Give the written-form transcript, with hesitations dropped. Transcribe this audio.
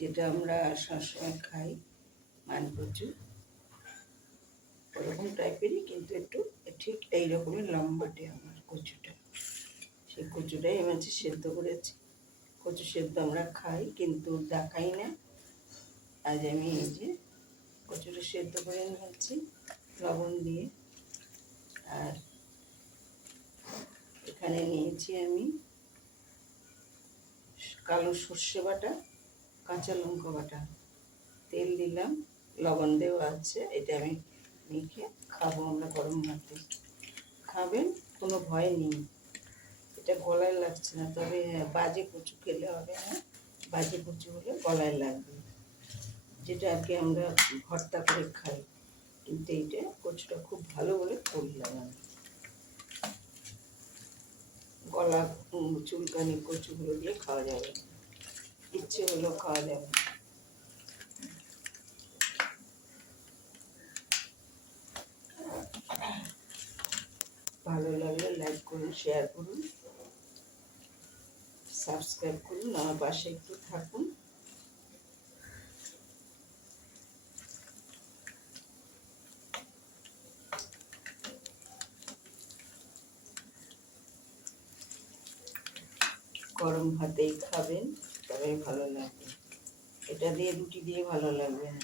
যেটা আমরা সবসময় খাই, মান কচু ওরকম টাইপেরই, কিন্তু একটু ঠিক এই রকমের লম্বাটে আমার কচুটা। সেই কচুটাই আমি হচ্ছে সেদ্ধ করেছি। কচু সেদ্ধ আমরা খাই কিন্তু দেখাই না। আজ আমি এই যে কচুটা সেদ্ধ করে নিয়েছি লবণ দিয়ে। আর এখানে নিয়েছি আমি কালো সর্ষে বাটা, কাঁচা লঙ্কা বাটা, তেল দিলাম, লবণ দেওয়া আছে। এটা আমি মেখে খাবো আমরা গরম ভাতে। খাবেন, কোনো ভয় নেই, এটা গলায় লাগছে না। তবে হ্যাঁ, বাজে কচু খেলে হবে না, বাজে কচু হলে গলায় লাগবে, যেটা আর কি আমরা ভর্তা করে খাই। কিন্তু এইটা কচুটা খুব ভালো বলে করলাম আমি। গলা চুলকানি কচুগুলো দিয়ে খাওয়া যাবে, ইচ্ছে হলেও খাওয়া যাবে। ভালো লাগলে লাইক করুন, শেয়ার করুন, সাবস্ক্রাইব করুন, আমার পাশে একটু থাকুন। গরম ভাতেই খাবেন, তবে ভালো লাগবে। এটা দিয়ে রুটি দিয়ে ভালো লাগবে না।